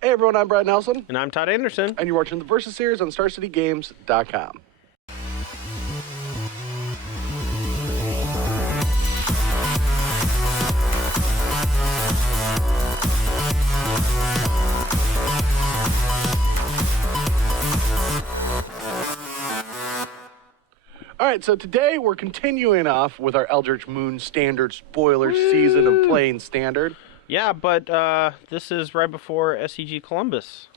Hey everyone, I'm Brad Nelson. And I'm Todd Anderson. And you're watching the Versus series on StarCityGames.com. All right, so today we're continuing off with our Eldritch Moon Standard spoiler season of playing Standard. Yeah, but this is right before SCG Columbus.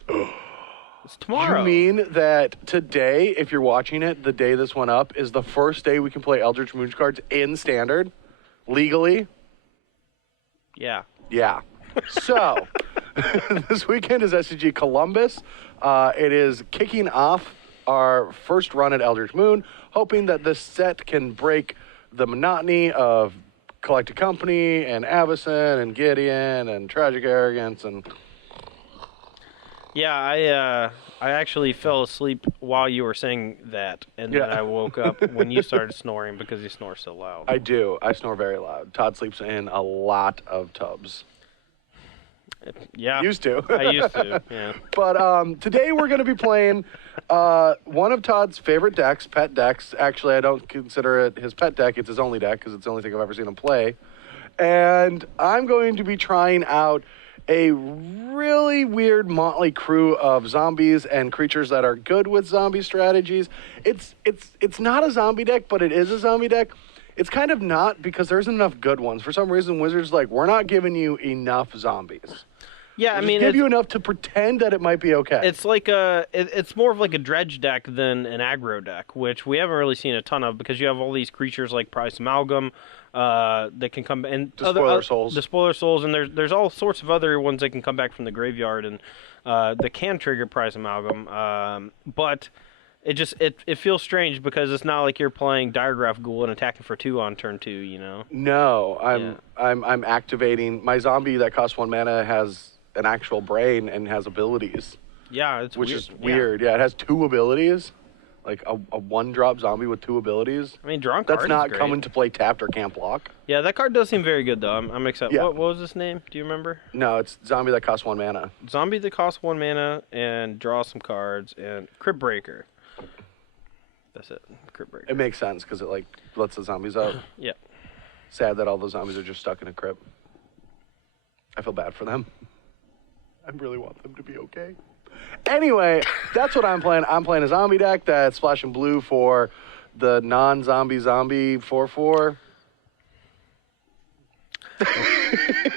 It's tomorrow. You mean that today, if you're watching it, the day this went up, is the first day we can play Eldritch Moon cards in Standard? Legally? Yeah. Yeah. So, this weekend is SCG Columbus. It is kicking off our first run at Eldritch Moon, hoping that this set can break the monotony of Collected Company and Avacyn and Gideon and Tragic Arrogance and... Yeah, I actually fell asleep while you were saying that, and then I woke up when you started snoring because you snore so loud. I do. I snore very loud. Todd sleeps in a lot of tubs. Yeah. Used to. I used to, yeah. But today we're going to be playing one of Todd's favorite decks, pet decks. Actually, I don't consider it his pet deck. It's his only deck because it's the only thing I've ever seen him play. And I'm going to be trying out a really weird motley crew of zombies and creatures that are good with zombie strategies. It's not a zombie deck, but it is a zombie deck. It's kind of not because there isn't enough good ones. For some reason, Wizards like, we're not giving you enough zombies. Yeah, I mean, give you enough to pretend that it might be okay. It's like it's more of like a dredge deck than an aggro deck, which we haven't really seen a ton of because you have all these creatures like Price Amalgam that can come and Souls. The Spoiler Souls, and there's all sorts of other ones that can come back from the graveyard and that can trigger Price Amalgam, but. It feels strange because it's not like you're playing Diregraph Ghoul and attacking for 2 on turn 2, you know? No, I'm activating my zombie that costs 1 mana has an actual brain and has abilities. Yeah, it's which weird. is weird. Yeah, it has 2 abilities, like a 1-drop zombie with 2 abilities. I mean, drawing cards. That's not coming to play tapped or can't block. Yeah, that card does seem very good though. I'm excited. Yeah. What was his name? Do you remember? No, it's zombie that costs 1 mana. Zombie that costs 1 mana and draw some cards and Crypt Breaker. That's it. Crypt Breaker. It makes sense because it like lets the zombies out. Yeah. Sad that all the zombies are just stuck in a crypt. I feel bad for them. I really want them to be okay. Anyway, that's what I'm playing. I'm playing a zombie deck that's splashing blue for the non-zombie 4/4.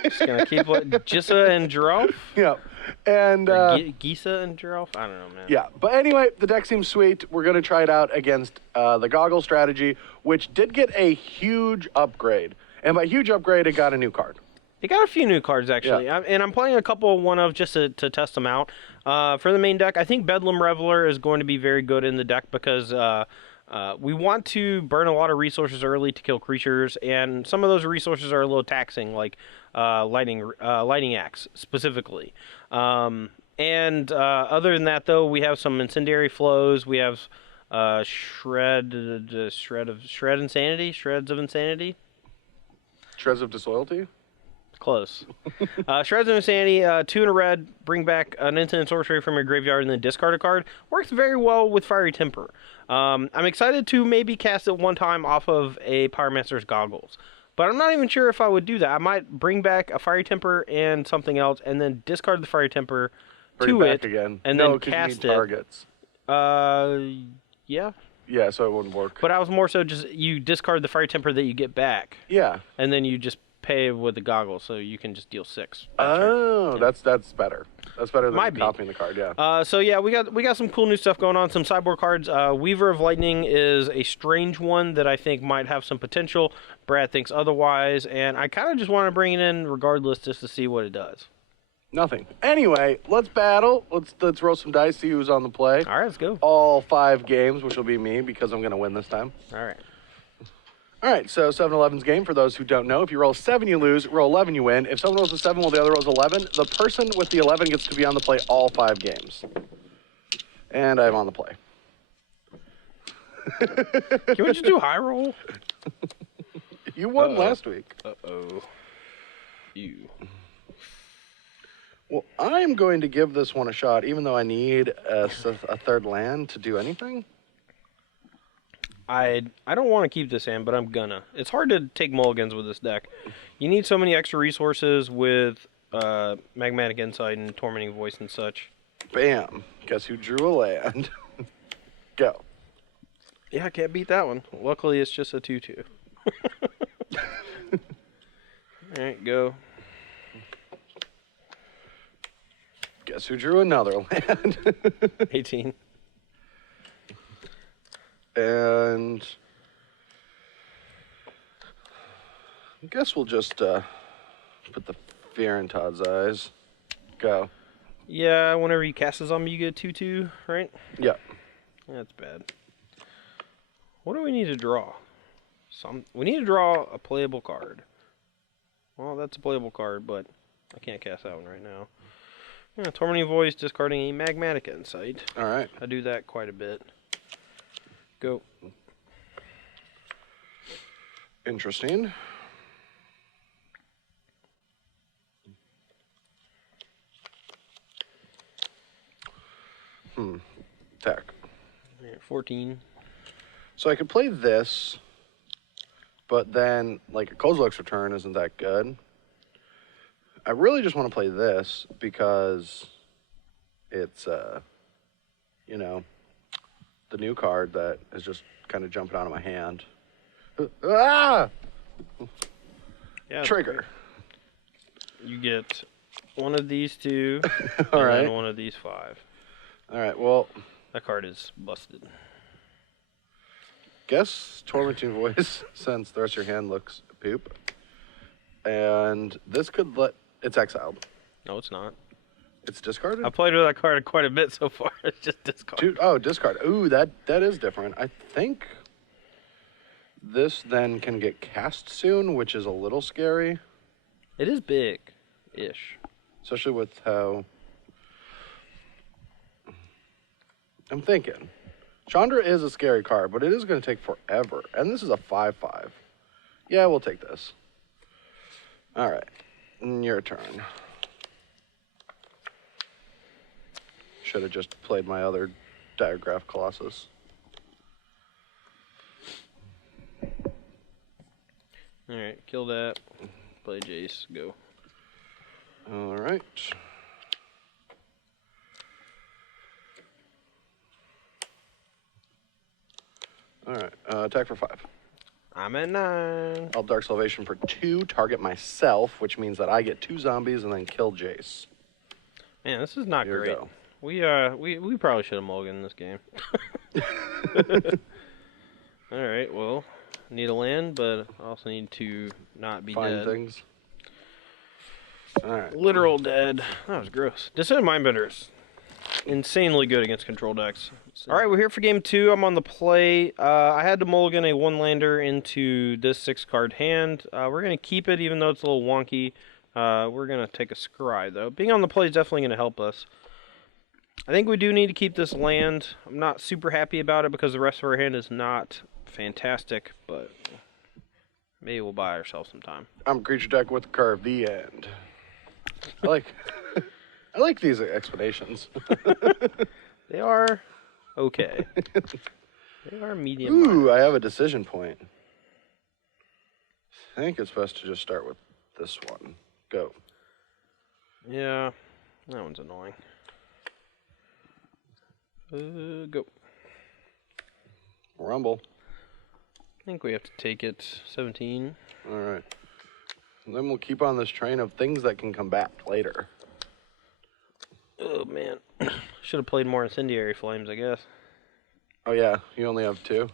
Just gonna keep what Gisa and Giraffe? Yeah. And Gisa and Giraffe? I don't know, man. Yeah, but anyway, the deck seems sweet. We're going to try it out against the Goggle strategy, which did get a huge upgrade. And by huge upgrade, it got a new card. It got a few new cards, actually. Yeah. And I'm playing a couple one-of just to test them out. For the main deck, I think Bedlam Reveler is going to be very good in the deck because we want to burn a lot of resources early to kill creatures, and some of those resources are a little taxing, like Lightning Axe, specifically. And other than that, though, we have some Incendiary Flows. We have Shreds of Insanity? Shreds of Disloyalty? Close. Shreds of Insanity, 2 in a red, bring back an instant sorcery from your graveyard and then discard a card. Works very well with Fiery Temper. I'm excited to maybe cast it one time off of a Pyromancer's Goggles. But I'm not even sure if I would do that. I might bring back a Fiery Temper and something else and then discard the Fiery Temper to it again. And then cast it. Targets. Yeah. Yeah, so it wouldn't work. But I was more so just you discard the Fiery Temper that you get back. Yeah. And then you just pay with the Goggles, so you can just deal 6. Oh, yeah. That's better. That's better than copying the card, yeah. So yeah, we got some cool new stuff going on, some sideboard cards. Weaver of Lightning is a strange one that I think might have some potential. Brad thinks otherwise, and I kind of just want to bring it in regardless just to see what it does. Nothing. Anyway, let's battle. Let's roll some dice, see who's on the play. All right, let's go. All 5 games, which will be me because I'm going to win this time. All right. All right, so 7-11's game, for those who don't know. If you roll 7, you lose. Roll 11, you win. If someone rolls a 7 while the other rolls 11, the person with the 11 gets to be on the play all 5 games. And I'm on the play. Can we just do high roll? You won last week. Uh-oh. You. Well, I'm going to give this one a shot, even though I need a third land to do anything. I don't want to keep this hand, but I'm gonna. It's hard to take mulligans with this deck. You need so many extra resources with Magmatic Insight and Tormenting Voice and such. Bam. Guess who drew a land? Go. Yeah, I can't beat that one. Luckily, it's just a 2/2. Alright, go. Guess who drew another land? 18. And I guess we'll just put the fear in Todd's eyes. Go. Yeah, whenever you cast a zombie, you get 2/2, right? Yeah. That's bad. What do we need to draw? We need to draw a playable card. Well, that's a playable card, but I can't cast that one right now. Yeah, Tormenting Voice, discarding a Magmatic Insight. All right. I do that quite a bit. Go. Interesting. Attack. 14. So I could play this, but then, like, a Kozilek's Return isn't that good. I really just want to play this because it's, you know, the new card that is just kind of jumping out of my hand. Ah! Yeah, Trigger. you get one of these two, All and right. then one of these 5. All right, well, That card is busted. guess Tormenting Voice, since the rest of your hand looks poop. And this could let... It's exiled. No, it's not. It's discarded? I played with that card quite a bit so far. It's just discard. Oh, discard. Ooh, that is different. I think this then can get cast soon, which is a little scary. It is big-ish. Especially with how... I'm thinking. Chandra is a scary card, but it is going to take forever. And this is a 5/5. Yeah, we'll take this. All right. Your turn. Should have just played my other Diagraph Colossus. Alright, kill that. Play Jace. Go. All right. All right. Attack for 5. I'm at 9. I'll Dark Salvation for 2. Target myself, which means that I get 2 zombies and then kill Jace. Man, this is not Here we great. go. We probably should have mulliganed this game. Alright, well, need a land, but I also need to not be Find dead. things. All right. Literal dead. That was gross. Disciplined Mindbenders. Insanely good against control decks. Alright, we're here for game 2. I'm on the play. I had to mulligan a 1-lander into this 6-card hand. We're going to keep it even though it's a little wonky. We're going to take a scry, though. Being on the play is definitely going to help us. I think we do need to keep this land. I'm not super happy about it because the rest of our hand is not fantastic, but maybe we'll buy ourselves some time. I'm a creature deck with curve. The end. I like, I like these explanations. They are okay. They are medium. Ooh, I have a decision point. I think it's best to just start with this one. Go. Yeah, that one's annoying. Go. Rumble. I think we have to take it. 17. All right. And then we'll keep on this train of things that can come back later. Oh, man. Should have played more Incendiary Flames, I guess. Oh, yeah. You only have 2?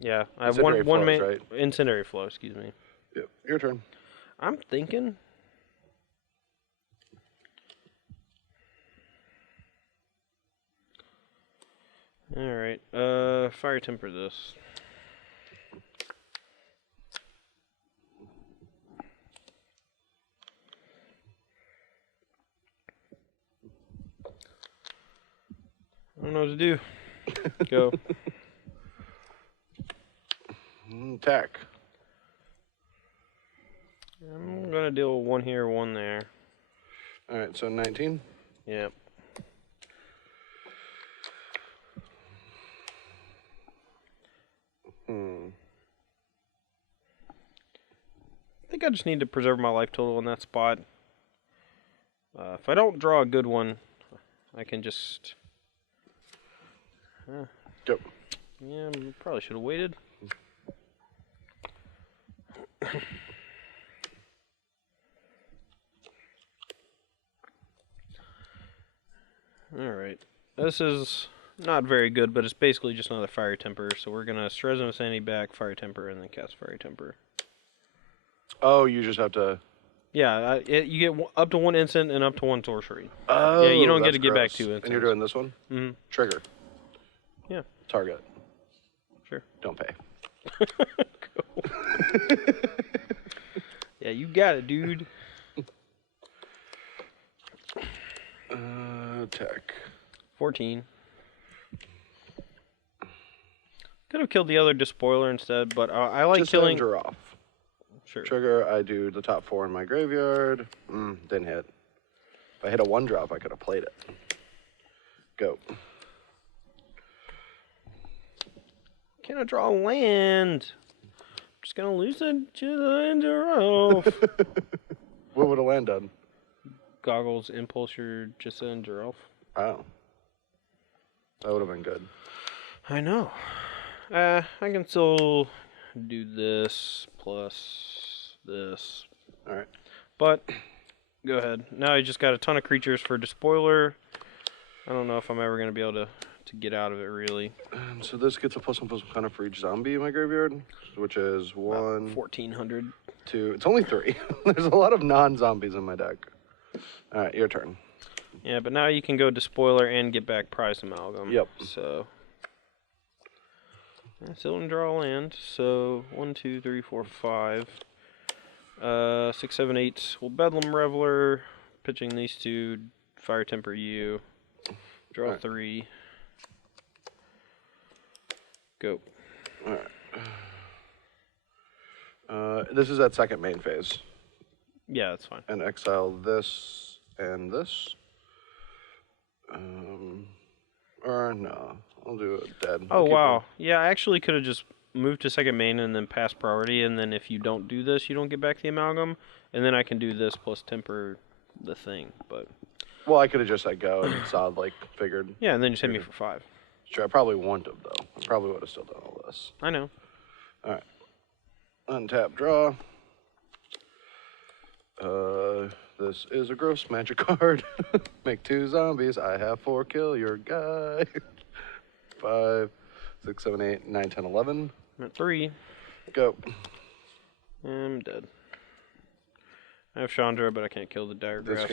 Yeah, I have Incendiary one Flows, main... right? Incendiary Flow, excuse me. Yep. Your turn. I'm thinking... Alright, Fire Temper this. I don't know what to do. Go. Attack. I'm gonna deal 1 here, 1 there. All right, so 19. Yeah. I think I just need to preserve my life total in that spot. If I don't draw a good one, I can just... Yep. Yeah, probably should have waited. Alright. This is not very good, but it's basically just another Fiery Temper. So we're going to Stress and Sandy back, Fiery Temper, and then cast Fiery Temper. Oh, you just have to... Yeah, you get up to 1 instant and up to 1 sorcery. Oh, yeah, you don't get that's to get back gross. 2 instants. And you're doing this one? Mm-hmm. Trigger. Yeah. Target. Sure. Don't pay. Yeah, you got it, dude. Attack. 14. Could have killed the other Despoiler instead, but I like just killing... Just off. Sure. Trigger, I do the top 4 in my graveyard. Didn't hit. If I hit a 1-drop, I could have played it. Go. Can I draw a land? I'm just gonna lose it to the land off. What would a land done? Goggles, Impulse, or just a Giraffe. Oh. That would have been good. I know. I can still do this plus this. Alright. But, go ahead. Now I just got a ton of creatures for Despoiler. I don't know if I'm ever going to be able to get out of it, really. So this gets a +1/+1 counter for each zombie in my graveyard, which is 1... About 1,400. 2... It's only 3. There's a lot of non-zombies in my deck. Alright, your turn. Yeah, but now you can go Despoiler and get back Prize Amalgam. Yep. So... I still didn't draw a land, so 1, 2, 3, 4, 5, 6, 7, 8. Well, Bedlam Reveler, pitching these 2, Fire Temper you, draw right. 3, go. Alright. This is at second main phase. Yeah, that's fine. And exile this and this. Or no. I'll do it dead. Oh, wow. Yeah, I actually could have just moved to second main and then pass priority, and then if you don't do this, you don't get back the Amalgam, and then I can do this plus temper the thing, but... Well, I could have just let go and solid, figured. Yeah, and then just hit me for 5. Sure, I probably wouldn't have, though. I probably would have still done all this. I know. Alright. Untap, draw. This is a gross magic card. Make 2 zombies. I have 4. Kill your guy. 5, 6, 7, 8, 9, 10, 11. I'm at 3. Go. I'm dead. I have Chandra, but I can't kill the Diagraph.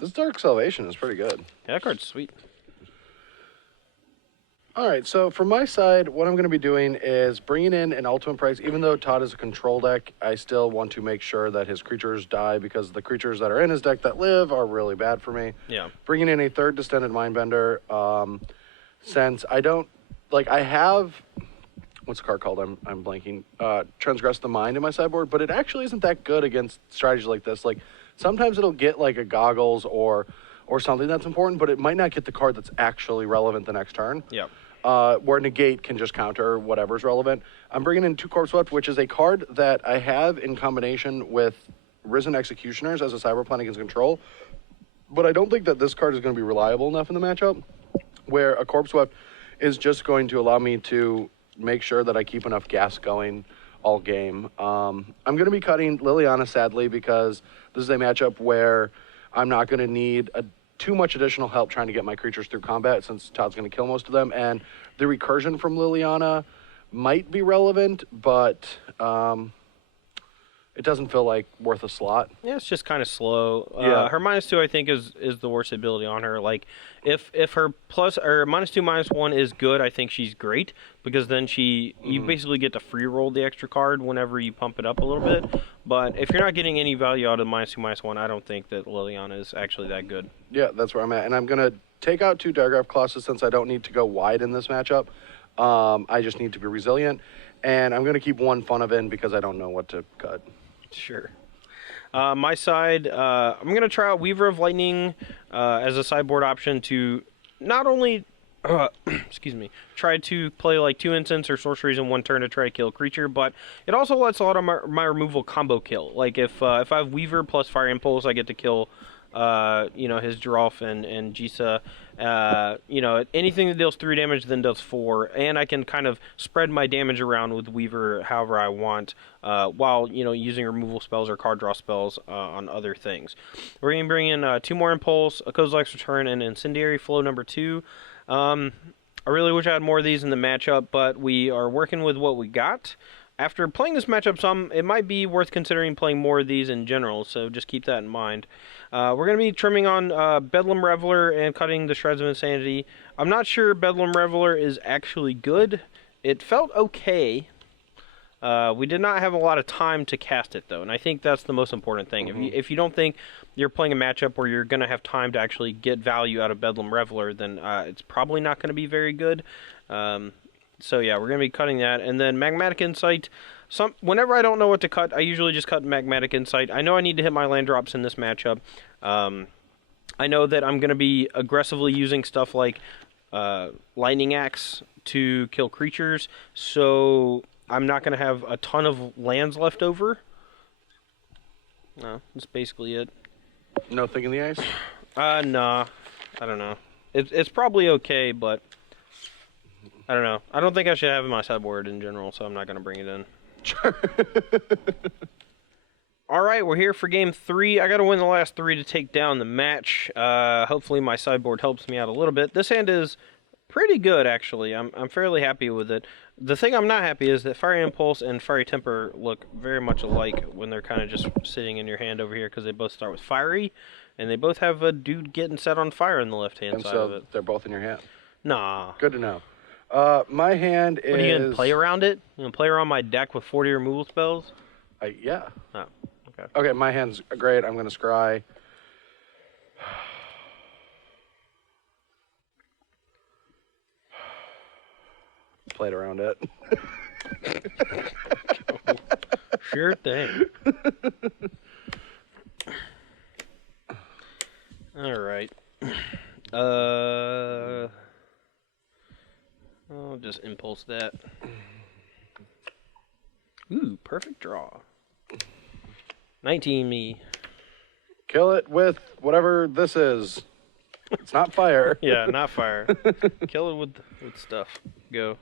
This Dark Salvation is pretty good. Yeah, that card's sweet. All right, so from my side, what I'm going to be doing is bringing in an ultimate price. Even though Todd is a control deck, I still want to make sure that his creatures die because the creatures that are in his deck that live are really bad for me. Yeah. Bringing in a 3rd Distended Mindbender, since I don't, I have, what's the card called? I'm blanking. Transgress the Mind in my sideboard, but it actually isn't that good against strategies like this. Sometimes it'll get a Goggles or something that's important, but it might not get the card that's actually relevant the next turn. Yeah. Where Negate can just counter whatever's relevant. I'm bringing in 2 Corpse Swept, which is a card that I have in combination with Risen Executioners as a Cyber Plan against control. But I don't think that this card is going to be reliable enough in the matchup, where a Corpse Swept is just going to allow me to make sure that I keep enough gas going all game. I'm going to be cutting Liliana, sadly, because this is a matchup where I'm not going to need too much additional help trying to get my creatures through combat since Todd's going to kill most of them. And the recursion from Liliana might be relevant, but it doesn't feel worth a slot. Yeah, it's just kind of slow. Yeah. Her -2, I think, is the worst ability on her. If her plus or -2, -1 is good, I think she's great because then you basically get to free roll the extra card whenever you pump it up a little bit. But if you're not getting any value out of the -2, -1, I don't think that Liliana is actually that good. Yeah, that's where I'm at. And I'm going to take out 2 Diagraph Colossus since I don't need to go wide in this matchup. I just need to be resilient. And I'm going to keep 1 Fun of In because I don't know what to cut. Sure. My side, I'm going to try out Weaver of Lightning as a sideboard option to not only, excuse me, try to play like 2 instants or sorceries in 1 turn to try to kill a creature, but it also lets a lot of my removal combo kill. Like if I have Weaver plus Fire Impulse, I get to kill his Giralf and Jisa. Anything that deals 3 damage then does 4, and I can kind of spread my damage around with Weaver however I want, while using removal spells or card draw spells on other things. We're going to bring in 2 more Impulse, a Kozilek's Return, and Incendiary Flow number 2. I really wish I had more of these in the matchup, but we are working with what we got. After playing this matchup some, it might be worth considering playing more of these in general, so just keep that in mind. We're going to be trimming on Bedlam Reveler and cutting the Shreds of Insanity. I'm not sure Bedlam Reveler is actually good. It felt okay. We did not have a lot of time to cast it, though, and I think that's the most important thing. If you don't think you're playing a matchup where you're going to have time to actually get value out of Bedlam Reveler, then it's probably not going to be very good. So yeah, we're going to be cutting that. And then Magmatic Insight. Whenever I don't know what to cut, I usually just cut Magmatic Insight. I know I need to hit my land drops in this matchup. I know that I'm going to be aggressively using stuff like Lightning Axe to kill creatures, so I'm not going to have a ton of lands left over. No, that's basically it. No thing in the ice? Nah. I don't know. It's probably okay, but I don't know. I don't think I should have it in my sideboard in general, so I'm not going to bring it in. Sure. All right, we're here for game 3. I got to win the last 3 to take down the match. Hopefully my sideboard helps me out a little bit. This hand is pretty good, actually. I'm fairly happy with it. The thing I'm not happy is that Fiery Impulse and Fiery Temper look very much alike when they're kind of just sitting in your hand over here, because they both start with Fiery, and they both have a dude getting set on fire in the left-hand side of it. And so they're both in your hand? Nah. Good to know. My hand is... What, are you going to play around it? You going to play around my deck with 40 removal spells? Yeah. Oh, okay. Okay, my hand's great. I'm going to scry. Played around it. Sure thing. All right. I'll just impulse that. Ooh, perfect draw. 19 me. Kill it with whatever this is. It's not fire. Yeah, not fire. Kill it with stuff. Go.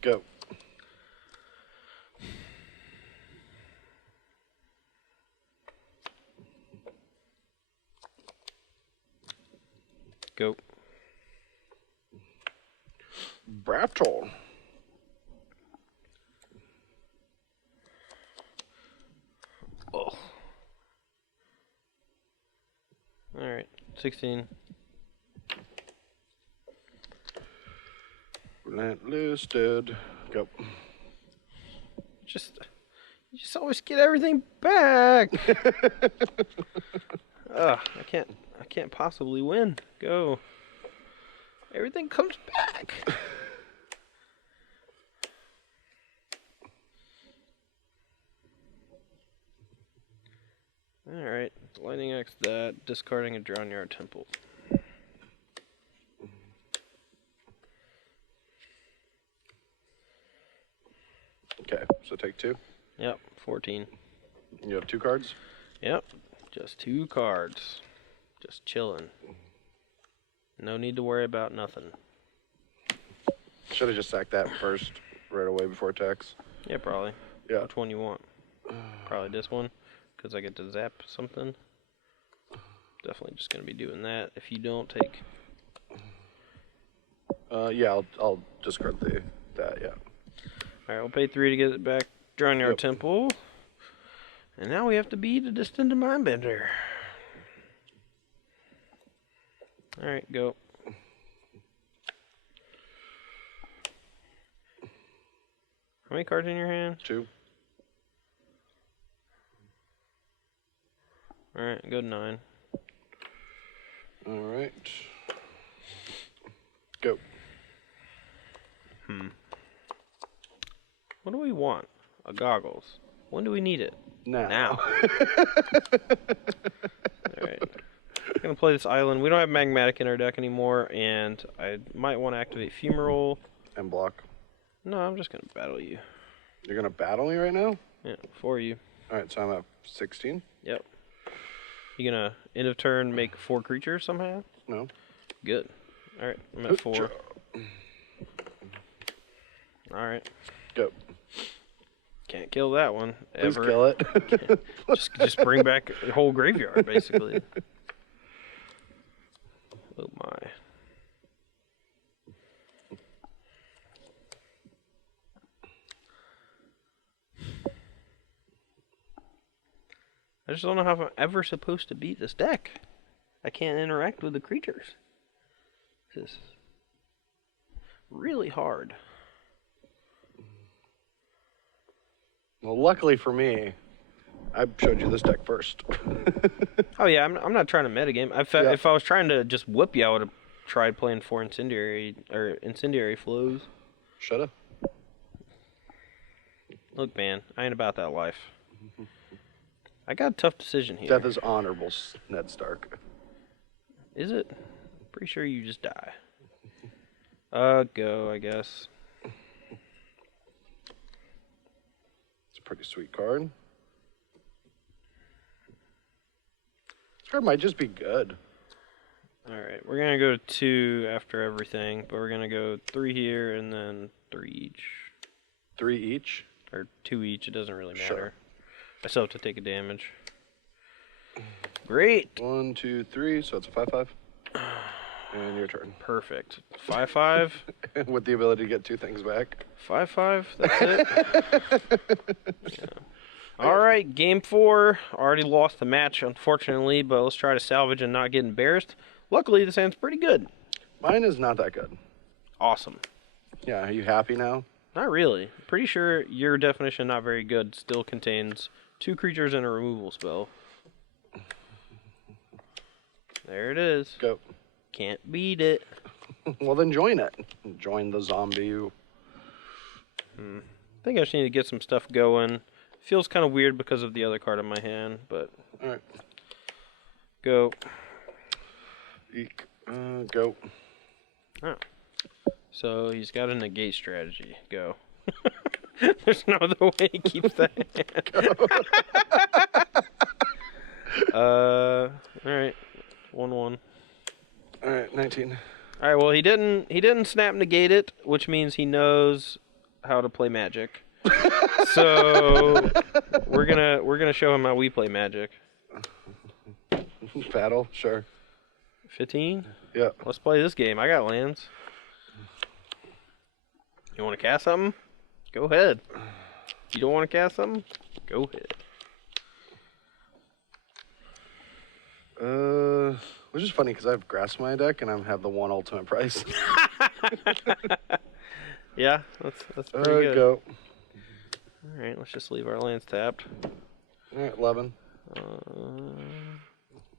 Go. Go. Battle. Oh. All right, 16. Let loose, dude. Go. You just always get everything back. I can't possibly win. Go. Everything comes back. All right, Lightning Axe that, discarding a Drown Yard Temple. Okay, so take 2. Yep, 14. You have 2 cards? Yep, just 2 cards. Just chilling. No need to worry about nothing. Should have just sacked that first, right away before attacks. Yeah, probably. Yeah. Which one you want? Probably this one, because I get to zap something. Definitely just going to be doing that. If you don't take... Yeah, I'll discard that, yeah. Alright, we'll pay 3 to get it back. Drawing our temple. And now we have to beat a Distended Mindbender. Alright, go. How many cards in your hand? 2. Alright, go to 9. Alright. Go. What do we want? A Goggles. When do we need it? Now. Alright. I'm going to play this island. We don't have Magmatic in our deck anymore, and I might want to activate Fumarole. And block. No, I'm just going to battle you. You're going to battle me right now? Yeah, for you. Alright, so I'm at 16? Yep. You going to, end of turn, make 4 creatures somehow? No. Good. Alright, I'm at 4. Alright. Go. Can't kill that one. Please Ever. kill it. just bring back the whole graveyard, basically. Oh my. I just don't know how I'm ever supposed to beat this deck. I can't interact with the creatures. This is really hard. Well, luckily for me, I showed you this deck first. Oh yeah, I'm not trying to metagame. If I was trying to just whip you, I would have tried playing 4 incendiary flows. Shoulda. Look, man, I ain't about that life. I got a tough decision here. Death is honorable, Ned Stark. Is it? Pretty sure you just die. Go, I guess. It's a pretty sweet card. This card might just be good. Alright, we're gonna go 2 after everything, but we're gonna go 3 here and then 3 each. 3 each? Or 2 each, it doesn't really matter. Sure. I still have to take a damage. Great! 1, 2, 3, so it's a 5/5. And your turn. Perfect. 5/5. With the ability to get 2 things back. 5/5, that's it. Yeah. Alright, game 4. Already lost the match, unfortunately, but let's try to salvage and not get embarrassed. Luckily, this hand's pretty good. Mine is not that good. Awesome. Yeah, are you happy now? Not really. Pretty sure your definition, not very good, still contains 2 creatures and a removal spell. There it is. Go. Can't beat it. Well, then join it. Join the zombie. I think I just need to get some stuff going. Feels kind of weird because of the other card in my hand, but... Alright. Go. Eek. Go. Oh. So he's got a negate strategy. Go. There's no other way he keeps that hand. Alright. 1/1. Alright, 19. Alright, well he didn't snap negate it, which means he knows how to play Magic. So we're gonna show him how we play Magic. Battle, sure. 15? Yeah. Let's play this game. I got lands. You want to cast something? Go ahead. You don't want to cast something? Go ahead. Which is funny because I have grass in my deck and I have the 1 ultimate price. Yeah, that's pretty good. Go. All right, let's just leave our lands tapped. All right, 11.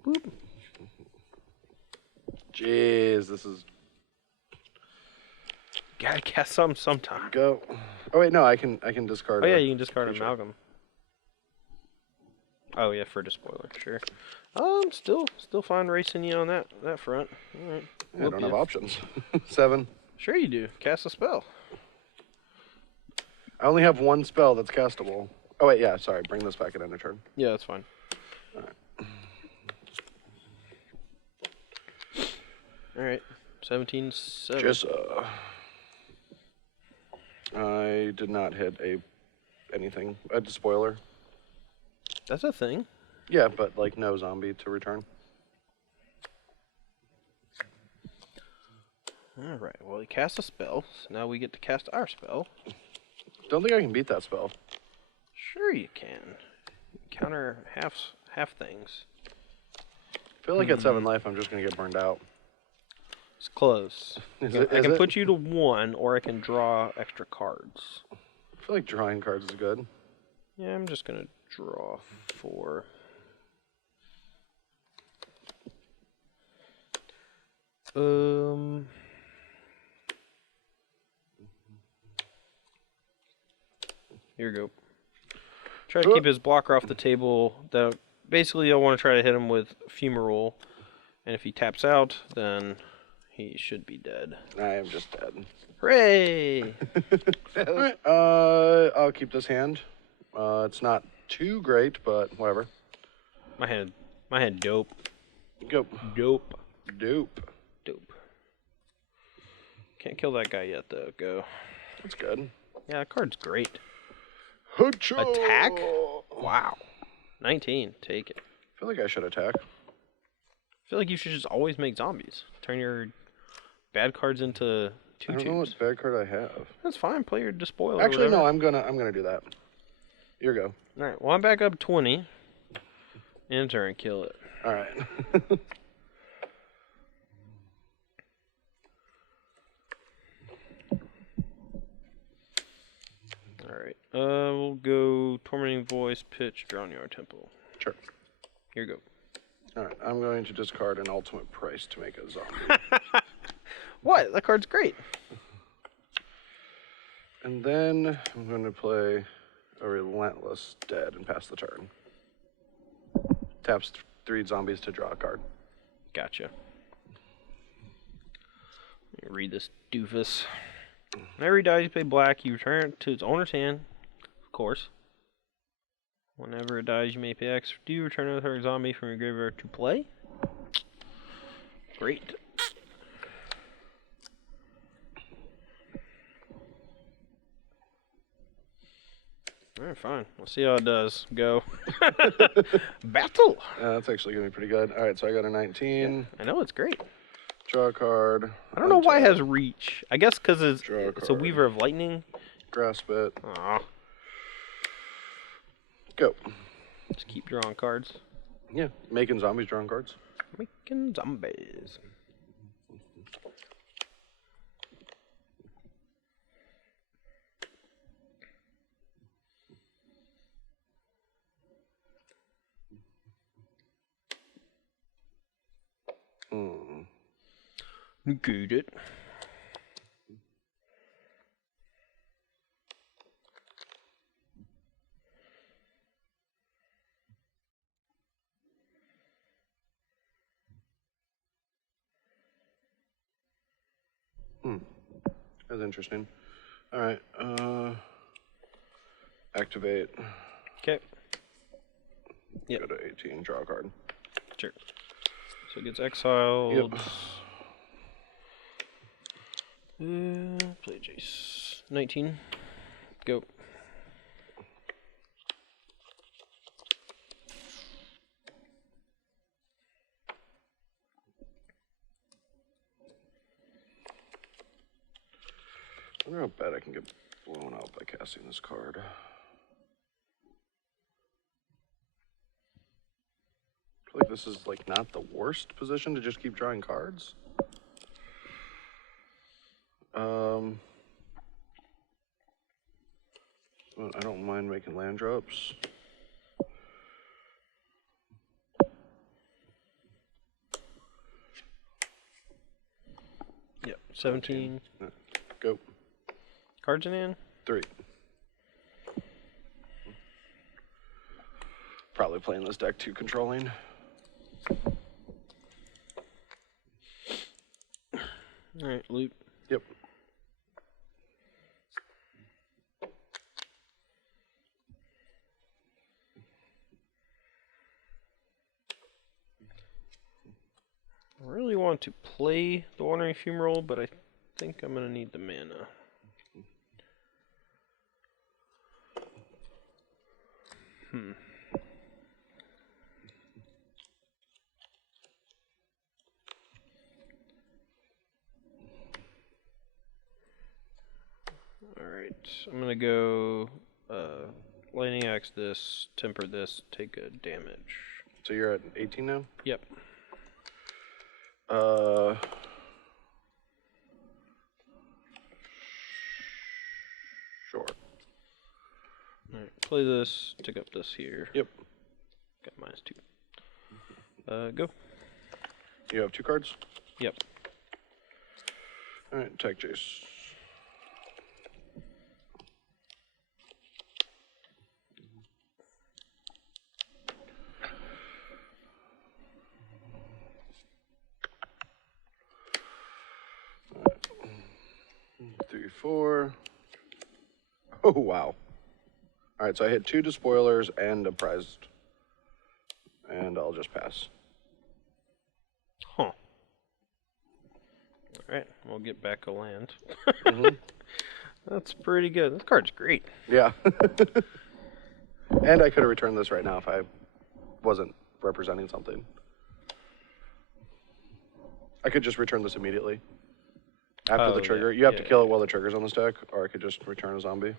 Boop. Jeez, this is... Gotta cast something sometime. Go. Oh wait, no, I can discard. Oh yeah, you can discard creature. Amalgam. Oh yeah, for spoiler, sure. Still fine racing you on that front. All right. Yeah, I don't have options. 7. Sure you do. Cast a spell. I only have 1 spell that's castable. Oh wait, yeah, sorry. Bring this back at end of turn. Yeah, that's fine. All right. 17-7. Just I did not hit anything. A spoiler. That's a thing. Yeah, but like no zombie to return. All right. Well, he cast a spell. So now we get to cast our spell. Don't think I can beat that spell. Sure you can. Counter half things. I feel like at 7 life, I'm just gonna get burned out. It's close. I Is can it? put you to 1, or I can draw extra cards. I feel like drawing cards is good. Yeah, I'm just gonna draw 4. Here you go. Try to keep his blocker off the table. Basically, you'll want to try to hit him with Fumarole. And if he taps out, then he should be dead. I am just dead. Hooray! Alright, I'll keep this hand. It's not too great, but whatever. My hand dope. Go. Dope. Dope. Dope. Can't kill that guy yet, though. Go. That's good. Yeah, that card's great. Hacha! Attack? Wow. 19. Take it. I feel like I should attack. I feel like you should just always make zombies. Turn your bad cards into 2/2s. I don't know what bad card I have. That's fine. Play your Despoiler. Actually, no. I'm gonna do that. Here you go. All right. Well, I'm back up 20. Enter and kill it. All right. All right. We'll go Tormenting Voice, Pitch, Drown Yard Temple. Sure. Here you go. All right. I'm going to discard an ultimate price to make a zombie. What? That card's great. And then I'm going to play a Relentless Dead and pass the turn. Taps 3 zombies to draw a card. Gotcha. Let me read this doofus. Whenever he dies, you play black. You return it to its owner's hand, of course. Whenever it dies, you may pay X. Do you return another zombie from your graveyard to play? Great. Alright, fine. We'll see how it does. Go. Battle! That's actually going to be pretty good. All right, so I got a 19. Yeah, I know, it's great. Draw a card. I don't know why it has reach. I guess because it's a card. Weaver of Lightning. Grasp it. Aw. Go. Just keep drawing cards. Yeah, making zombies drawing cards. Making zombies. Negate it. That's interesting. All right. Activate. Okay. Yep. Go to 18. Draw a card. Sure. So it gets exiled. Yep. Play Jace. 19. Go. I wonder how bad I can get blown out by casting this card. I feel like this is like not the worst position to just keep drawing cards. But I don't mind making land drops. Yep. 17. Go. Cards in hand? 3. Probably playing this deck too controlling. Alright, loot. Yep. I really want to play the Wandering Fumarole, but I think I'm going to need the mana. Alright, I'm going to go Lightning Axe this, Temper this, take a damage. So you're at 18 now? Yep. Sure. Alright, play this, take up this here. Yep. Got -2. Go. You have 2 cards? Yep. Alright, attack Jace. 4. Oh, wow. All right, so I hit 2 despoilers and a prized. And I'll just pass. Huh. Alright, we'll get back a land. Mm-hmm. That's pretty good. This card's great. Yeah. And I could have returned this right now if I wasn't representing something. I could just return this immediately. After the trigger. Yeah. You have to kill it while the trigger's on the stack, or I could just return a zombie.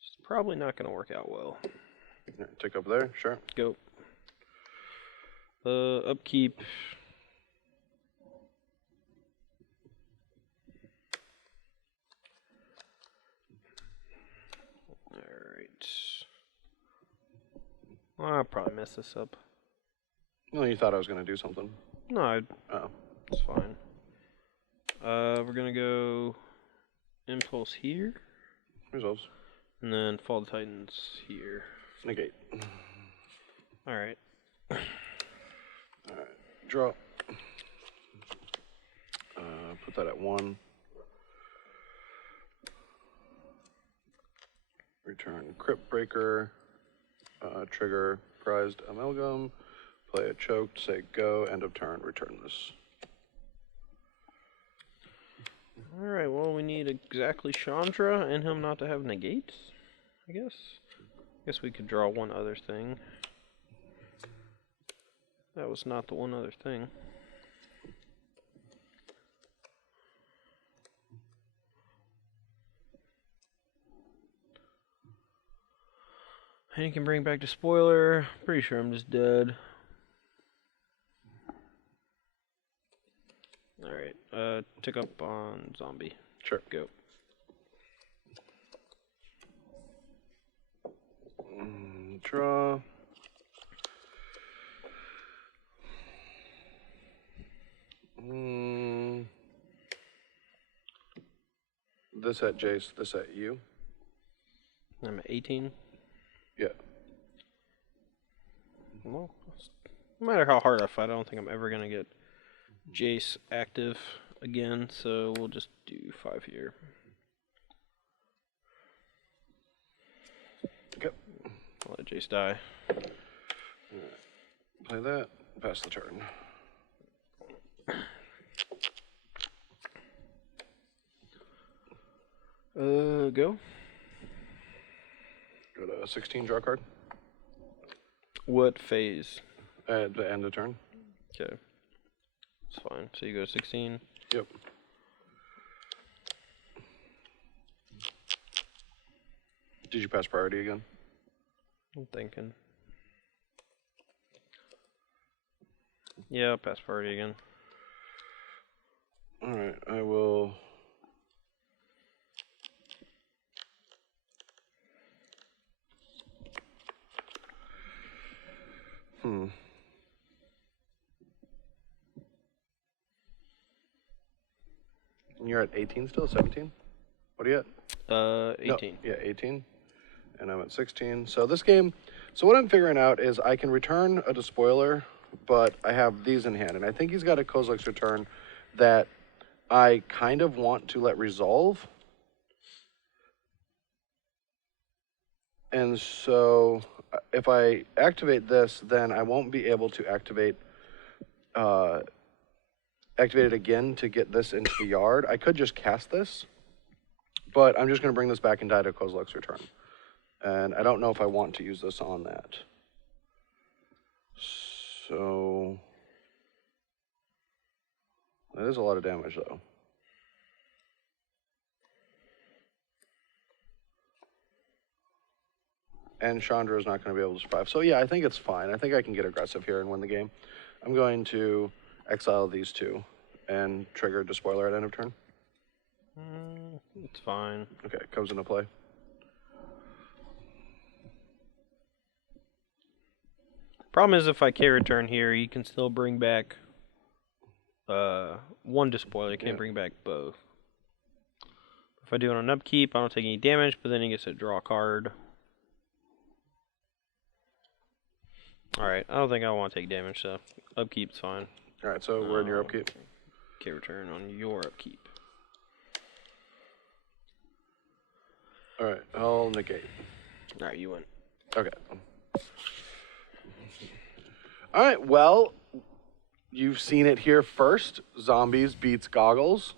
It's probably not going to work out well. Tick up there, sure. Go. Upkeep. Alright. I'll probably mess this up. Well, you thought I was going to do something. No, Oh. it's fine. We're going to go Impulse here. Results. And then Fall to Titans here. Negate. Alright. Alright. Draw. Put that at 1. Return Crypt Breaker. Trigger Prized Amalgam. Play a choked, say go, end of turn, return this. Alright, well, we need exactly Chandra and him not to have negates, I guess. Guess we could draw one other thing. That was not the one other thing. And you can bring back the spoiler. Pretty sure I'm just dead. Alright, tick up on zombie. Sure. Go. Draw. This at Jace, this at you. I'm at 18. Yeah. Well, no matter how hard I fight, I don't think I'm ever going to get Jace active again, so we'll just do 5 here. Okay. I'll let Jace die. Play that, pass the turn. Go. Go to 16, draw card. What phase? At the end of turn. Okay. It's fine. So you go 16. Yep. Did you pass priority again? I'm thinking. Yeah, I'll pass priority again. Alright, I will... You're at 18 still? 17? What are you at? 18. No, yeah, 18. And I'm at 16. So this game, so what I'm figuring out is I can return a despoiler, but I have these in hand. And I think he's got a Kozilek's return that I kind of want to let resolve. And so if I activate this, then I won't be able to activate it again to get this into the yard. I could just cast this, but I'm just going to bring this back and die to Kozilek's return. And I don't know if I want to use this on that. So that is a lot of damage, though. And Chandra is not going to be able to survive. So yeah, I think it's fine. I think I can get aggressive here and win the game. I'm going to exile these two and trigger Despoiler at end of turn. It's fine. Okay, comes into play. Problem is, if I K-return here, you can still bring back one Despoiler. You can't bring back both. If I do it on upkeep, I don't take any damage, but then he gets to draw a card. Alright, I don't think I want to take damage, so upkeep's fine. Alright, so we're in your upkeep. K-return on your upkeep. Alright, I'll negate. Alright, you win. Okay. Alright, well, you've seen it here first. Zombies beats Goggles.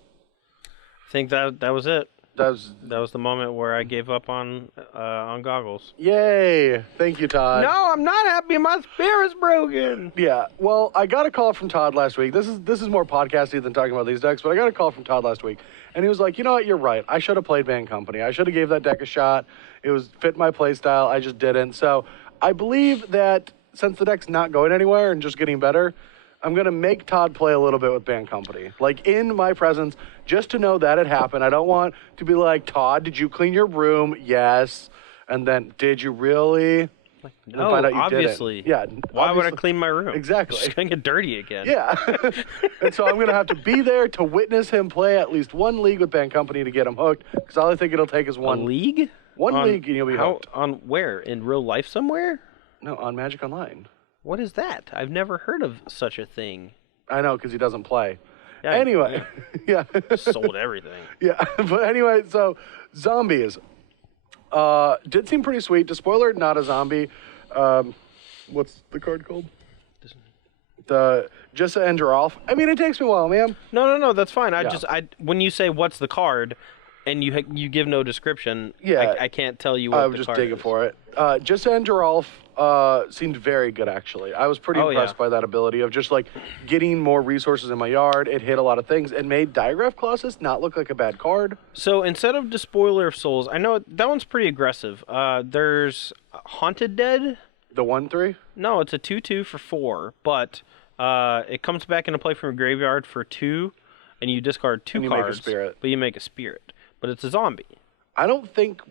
I think that was it. That was the moment where I gave up on Goggles. Yay! Thank you, Todd. No, I'm not happy. My spirit's broken. Yeah, well, I got a call from Todd last week. This is more podcasty than talking about these decks, but I got a call from Todd last week, and he was like, you know what, you're right. I should have played Band Company. I should have gave that deck a shot. It was fit my play style. I just didn't. So I believe that since the deck's not going anywhere and just getting better, I'm going to make Todd play a little bit with Band Company. Like, in my presence, just to know that it happened. I don't want to be like, Todd, did you clean your room? Yes. And then, did you really? No, obviously. Yeah. Why would I clean my room? Exactly. It's going to get dirty again. Yeah. And so I'm going to have to be there to witness him play at least one league with Band Company to get him hooked, because all I think it'll take is one. A league? One league and you'll be hooked. On where? In real life somewhere? No, on Magic Online. What is that? I've never heard of such a thing. I know, because he doesn't play. Yeah, anyway, yeah. Sold everything. Yeah, but anyway, so zombies. Did seem pretty sweet. Despoiler, not a zombie. What's the card called? The Jissa and Giralf. I mean, it takes me a while, man. No, that's fine. When you say what's the card, and you give no description, yeah, I can't tell you what the card is. I was just digging for it. Jissa and Giralf seemed very good, actually. I was pretty impressed by that ability of just, like, getting more resources in my yard. It hit a lot of things. It made Digraph Colossus not look like a bad card. So instead of Despoiler of Souls, I know that one's pretty aggressive. There's Haunted Dead. The 1/3? No, it's a 2/2 for 4, but it comes back into play from a graveyard for 2, and you discard 2 cards. Make a spirit. But you make a spirit. But it's a zombie. I don't think...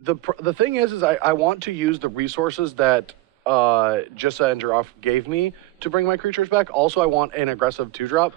The thing is I want to use the resources that Jissa and Giraffe gave me to bring my creatures back. Also, I want an aggressive 2-drop.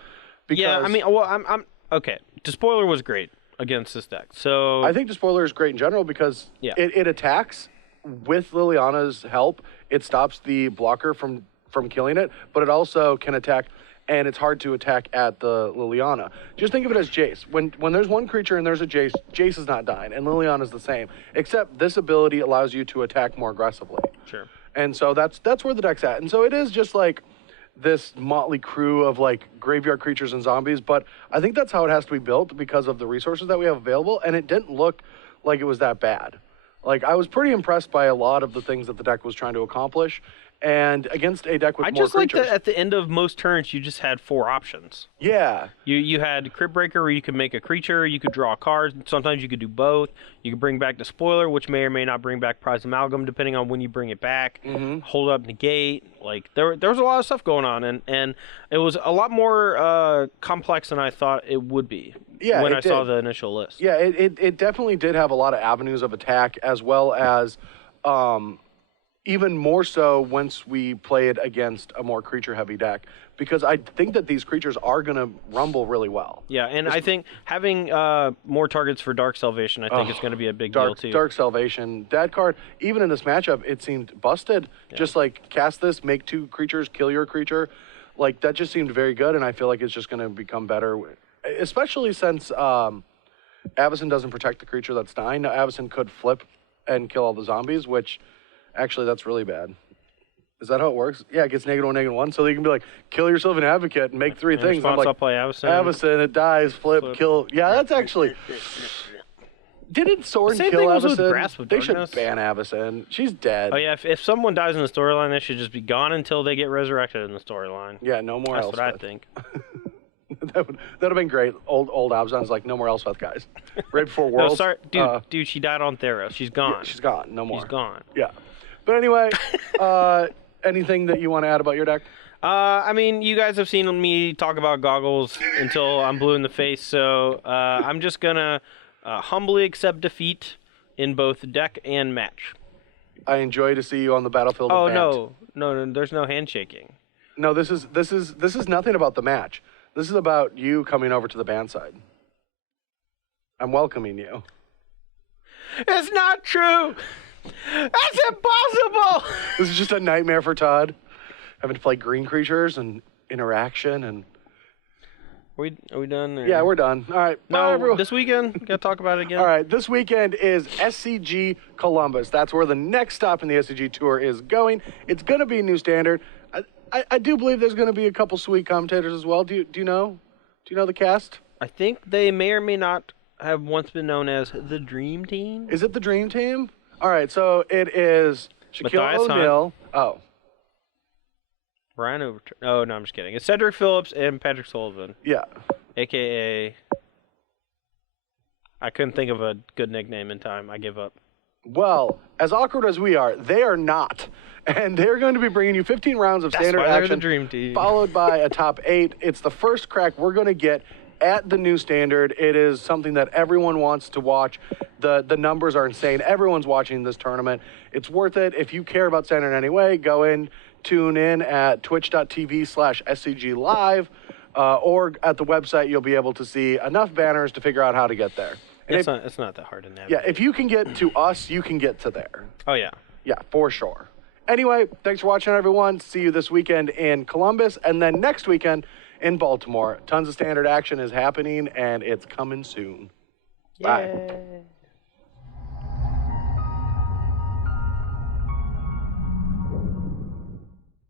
Yeah, I mean, well, I'm okay. Despoiler was great against this deck. So I think Despoiler is great in general because it attacks with Liliana's help. It stops the blocker from killing it, but it also can attack, and it's hard to attack at the Liliana. Just think of it as Jace. When there's one creature and there's a Jace, Jace is not dying, and Liliana's the same, except this ability allows you to attack more aggressively. Sure. And so that's where the deck's at. And so it is just like this motley crew of like graveyard creatures and zombies, but I think that's how it has to be built because of the resources that we have available, and it didn't look like it was that bad. Like, I was pretty impressed by a lot of the things that the deck was trying to accomplish, and against a deck with more creatures. I just like that at the end of most turns, you just had 4 options. Yeah. You had Crypt Breaker, where you could make a creature, you could draw a card, sometimes you could do both. You could bring back Despoiler, which may or may not bring back Prize Amalgam, depending on when you bring it back. Hold Up, Negate. Like, there was a lot of stuff going on, and it was a lot more complex than I thought it would be. Yeah, when I saw the initial list. Yeah, it definitely did have a lot of avenues of attack, as well as even more so once we played against a more creature-heavy deck, because I think that these creatures are going to rumble really well. Yeah, and I think having more targets for Dark Salvation, I think is going to be a big deal, too. Dark Salvation, that card, even in this matchup, it seemed busted. Yeah. Just like, cast this, make 2 creatures, kill your creature. Like, that just seemed very good, and I feel like it's just going to become better, especially since Avacyn doesn't protect the creature that's dying. Now, Avacyn could flip and kill all the zombies, which... Actually, that's really bad. Is that how it works? Yeah, it gets -1/-1, so you can be like, kill yourself an advocate and make 3 things. I'm like, I'll play Avacyn. Avacyn, it dies, flip, kill. Yeah, that's actually... Didn't Sorin kill Avacyn? They should ban Avacyn. She's dead. Oh, yeah, if someone dies in the storyline, they should just be gone until they get resurrected in the storyline. Yeah, no more Elspeth. That's what I think. That would have been great. Old Avacyn's like, no more Elspeth, guys. Right before Worlds. No, sorry, dude, she died on Theros. She's gone. Yeah, she's gone. No more. She's gone. Yeah. But anyway, anything that you want to add about your deck? I mean, you guys have seen me talk about Goggles until I'm blue in the face, so I'm just going to humbly accept defeat in both deck and match. I enjoy to see you on the battlefield. Oh, of band. no, there's no handshaking. No, this is nothing about the match. This is about you coming over to the band side. I'm welcoming you. It's not true. That's impossible. This is just a nightmare for Todd, having to play green creatures and interaction and. Are we done? Or? Yeah, we're done. All right. Bye, No, everyone. this weekend. Got to talk about it again. All right, this weekend is SCG Columbus. That's where the next stop in the SCG tour is going. It's going to be New Standard. I do believe there's going to be a couple sweet commentators as well. Do you know? Do you know the cast? I think they may or may not have once been known as the Dream Team. Is it the Dream Team? All right, so it is Shaquille Matthias O'Neal. Oh, Brian Overton. Oh, no, I'm just kidding. It's Cedric Phillips and Patrick Sullivan, yeah. a.k.a. I couldn't think of a good nickname in time. I give up. Well, as awkward as we are, they are not. And they're going to be bringing you 15 rounds of standard why they're action, the Dream Team. followed by a top 8. It's the first crack we're going to get at the new standard. It is something that everyone wants to watch. The numbers are insane. Everyone's watching this tournament. It's worth it. If you care about standard in any way, go in, tune in at twitch.tv/SCG Live, or at the website, you'll be able to see enough banners to figure out how to get there. And It's not that hard to navigate. yeah, if you can get to us, you can get to there. Oh, yeah. Yeah, for sure. Anyway, thanks for watching, everyone. See you this weekend in Columbus, and then next weekend in Baltimore. Tons of standard action is happening, and it's coming soon. Bye. Yay.